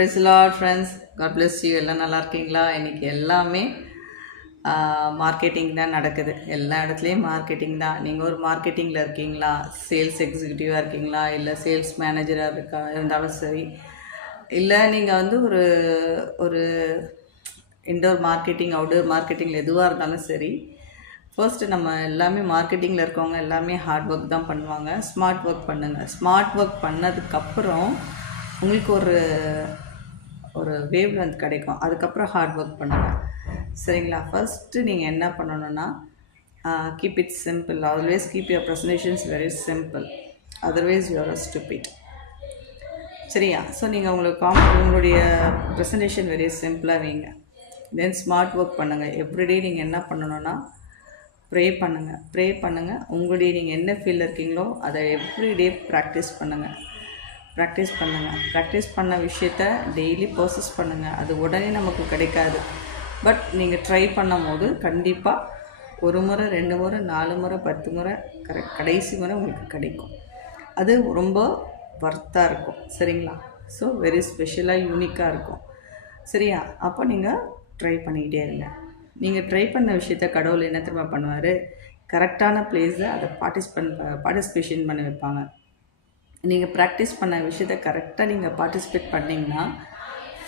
Praise the Lord, friends. God bless you. எல்லாம் நல்லா இருக்கீங்களா? இன்னைக்கு எல்லாமே மார்க்கெட்டிங் தான் நடக்குது. எல்லா இடத்துலையும் மார்க்கெட்டிங் தான். நீங்கள் ஒரு மார்க்கெட்டிங்கில் இருக்கீங்களா, சேல்ஸ் எக்ஸிக்யூட்டிவாக இருக்கீங்களா, இல்லை சேல்ஸ் மேனேஜராக இருந்தாலும் சரி, இல்லை நீங்கள் வந்து ஒரு ஒரு இன்டோர் மார்க்கெட்டிங், அவுட்டோர் மார்க்கெட்டிங்கில் எதுவாக இருந்தாலும் சரி, ஃபர்ஸ்ட்டு நம்ம எல்லாமே மார்க்கெட்டிங்கில் இருக்கவங்க எல்லாமே ஹார்ட் ஒர்க் தான் பண்ணுவாங்க. ஸ்மார்ட் ஒர்க் பண்ணுங்கள். ஸ்மார்ட் ஒர்க் பண்ணதுக்கப்புறம் உங்களுக்கு ஒரு வேவ் லென்த் கிடைக்கும். அதுக்கப்புறம் ஹார்ட் ஒர்க் பண்ணுங்கள். சரிங்களா? ஃபஸ்ட்டு நீங்கள் என்ன பண்ணணுன்னா, keep it simple. Always keep your presentations very simple. Otherwise you are stupid. சரியா? ஸோ நீங்கள் உங்களுடைய ப்ரெசன்டேஷன் வெரி சிம்பிளாக வைங்க. தென் ஸ்மார்ட் ஒர்க் பண்ணுங்கள். எவ்ரிடே நீங்கள் என்ன பண்ணணுன்னா, ப்ரே பண்ணுங்கள். உங்களுடைய நீங்கள் என்ன ஃபீல்டில் இருக்கீங்களோ அதை எவ்ரிடே ப்ராக்டிஸ் பண்ண விஷயத்த டெய்லி ப்ராசஸ் பண்ணுங்கள். அது உடனே நமக்கு கிடைக்காது. பட் நீங்கள் ட்ரை பண்ணும் போது கண்டிப்பாக 1 முறை 2 முறை 4 முறை 10 முறை கடைசி முறை உங்களுக்கு கிடைக்கும். அது ரொம்ப வர்த்தாக இருக்கும். சரிங்களா? ஸோ வெரி ஸ்பெஷலாக யூனிக்காக இருக்கும். சரியா? அப்போ நீங்கள் ட்ரை பண்ணிக்கிட்டே இருங்க. நீங்கள் ட்ரை பண்ண விஷயத்த கடவுள் என்ன திரும்ப பண்ணுவார், கரெக்டான பிளேஸில் அதை பார்ட்டிசிபேஷன் பண்ண வைப்பாங்க. நீங்கள் ப்ராக்டிஸ் பண்ண விஷயத்தை கரெக்டாக நீங்கள் பார்ட்டிசிபேட் பண்ணிங்கன்னா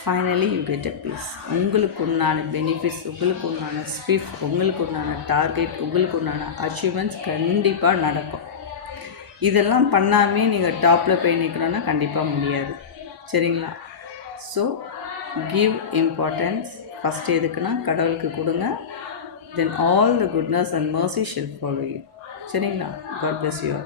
finally you get a peace. உங்களுக்கு உண்டான பெனிஃபிட்ஸ், உங்களுக்கு உண்டான ஸ்விஃப்ட், உங்களுக்கு உண்டான டார்கெட், உங்களுக்கு உண்டான அச்சீவ்மெண்ட்ஸ் கண்டிப்பாக நடக்கும். இதெல்லாம் பண்ணாமே நீங்கள் டாப்பில் போய் நிற்கணுன்னா கண்டிப்பாக முடியாது. சரிங்களா? So give importance. ஃபஸ்ட்டு எதுக்குன்னா கடவுளுக்கு கொடுங்க. Then all the goodness and mercy shall follow you. சரிங்களா? God bless you.